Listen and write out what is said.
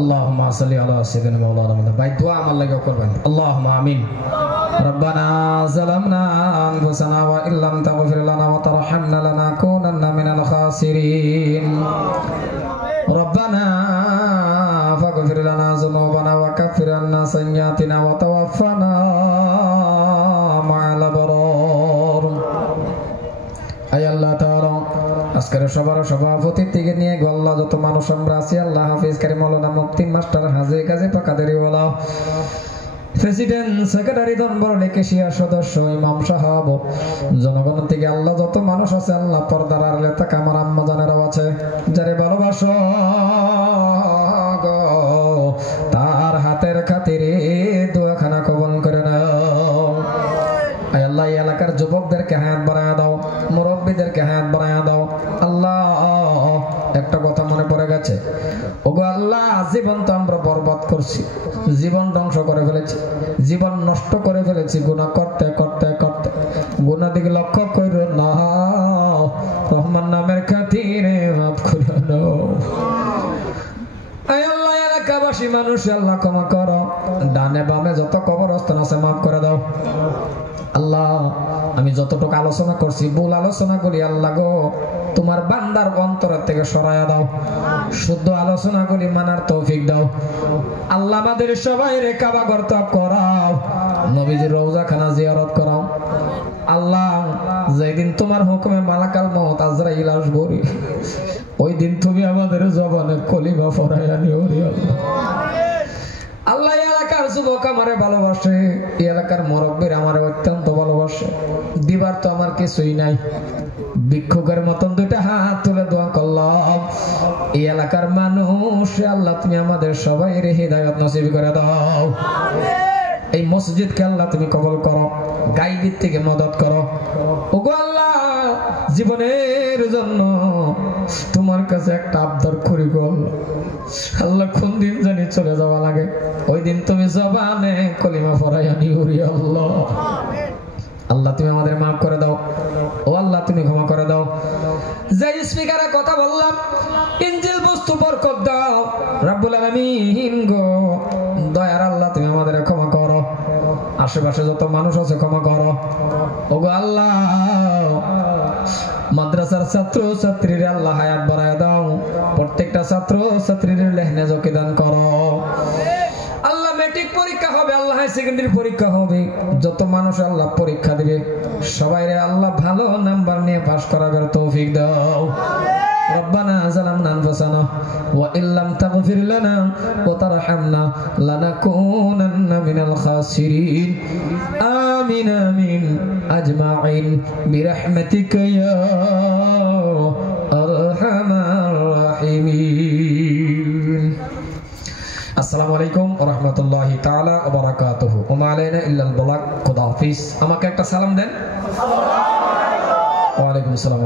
اللهم صل على سيدنا مولانا محمد باي دعاء عمل لك قربان اللهم آمين ربنا ظلمنا أنفسنا وإن لم تغفر لنا وترحمنا لنكونن من الخاسرين ربنا فاغفر لنا ذنوبنا وكفر عنا سيئاتنا وتوفنا مع الأبرار أي الله تعالى আজকের সবার সভাপতি থেকে নিয়ে আল্লাহ যত মানুষ আমরা আছি আল্লাহ হাফেজ কারি মাওলানা মুফতি মাস্টার হাজী কাজী পাকাদেরি ওয়ালা প্রেসিডেন্ট সেক্রেটারি দনবর লেকেশিয়া সদস্য ইমাম সাহেব জনগণ থেকে আল্লাহ যত মানুষ আছে আল্লাহ পর্দার আড়ালে থাকা আমার আম্মা জানেরাও আছে যারে ভালোবাসো তার হাতের খাতিরে দোয়াখানা কবুল করে নাও আয় আল্লাহ এই এলাকার যুবকদেরকে হায়াত বাড়ায়া দাও মুরব্বীদেরকে হায়াত বাড়ায়া দাও আল্লাহ একটা কথা মনে পড়ে গেছে ওগো আল্লাহ জীবন তো আমরা বরবাদ করছি জীবন ধ্বংস করে ফেলেছি জীবন নষ্ট করে ফেলেছি গুনাহ করতে করতে করতে গুনাহ দিকে লক্ষ্য কইরো না রহমান নামের খাতিরে মাফ করে দাও আয় আল্লাহ এলাকাবাসী মানুষ আল্লাহ ক্ষমা করো ডানে বামে যত কবরস্থান আছে মাফ করে দাও আল্লাহ আমি যতটুকু আলোচনা করছি ভুল আলোচনা করি আল্লাহ গো তোমার বান্দার অন্তর থেকে সরায়া দাও শুদ্ধ আলোচনা করি মানার তৌফিক দাও আল্লাহ আমাদের সবাই রে কাবা করতে করাও নবীজির রওজা খানা জিয়ারত করাও আল্লাহ যেদিন তোমার হুকুমে মালাকাল মউত আজরাইল আসবে ওই দিন তুমি আমাদের জবানে কলিমা পড়াইয়া নিও রে আল্লাহ এলাকার যুবক আমারে ভালোবাসে এই এলাকার মুরব্বীরা আমারে অত্যন্ত ভালোবাসে দিবার তো আমার কিছুই নাই ভিক্ষুকের মতন দুইটা হাত তুলে দোয়া করলাম এই এলাকার মানুষ আল্লাহ তুমি আমাদের সবাই হিদায়াত নসিব করে দাও এই মসজিদকে আল্লাহ তুমি কবুল করো গায়বীর থেকে মদদ করো ওগো আল্লাহ জীবনের জন্য তোমার কাছে একটা আবদার করি গো আল্লাহ কোন দিন জানি চলে যাওয়া লাগে ওই দিন তুমি জবানে কলিমা পড়াইয়া নিও রে আল্লাহ আল্লাহ তুমি আমাদের মাফ করে দাও ও আল্লাহ তুমি ক্ষমা করে দাও যে স্পিকারে কথা বললাম ইনজিল বস্তু বরকত দাও রব্বুল আলামিন গো দয়ার আল্লাহ তুমি আমাদের ক্ষমা করো আশেপাশে যত মানুষ আছে ক্ষমা করো ওগো আল্লাহ মাদ্রাসার ছাত্র ছাত্রীরা আল্লাহ হায়াত বাড়ায় দাও প্রত্যেকটা ছাত্র ছাত্রীর লেহনে জকি দান করো আল্লাহ মেট্রিক পরীক্ষা হবে আল্লাহ হাই সেকেন্ডারি পরীক্ষা হবে যত মানুষ আল্লাহ পরীক্ষা দিবে সবাইরে আল্লাহ ভালো নাম্বার নিয়ে পাস করাবার তৌফিক দাও ربنا ظلمنا أنفسنا وإن لم تغفر لنا وترحمنا لنكونن من الخاسرين آمين آمين أجمعين برحمتك يا أرحم الراحمين السلام عليكم ورحمة الله تعالى وبركاته وما علينا إلا البلاغ خدا حافظ আমাকে একটা সালাম দেন ওয়া আলাইকুম আসসালাম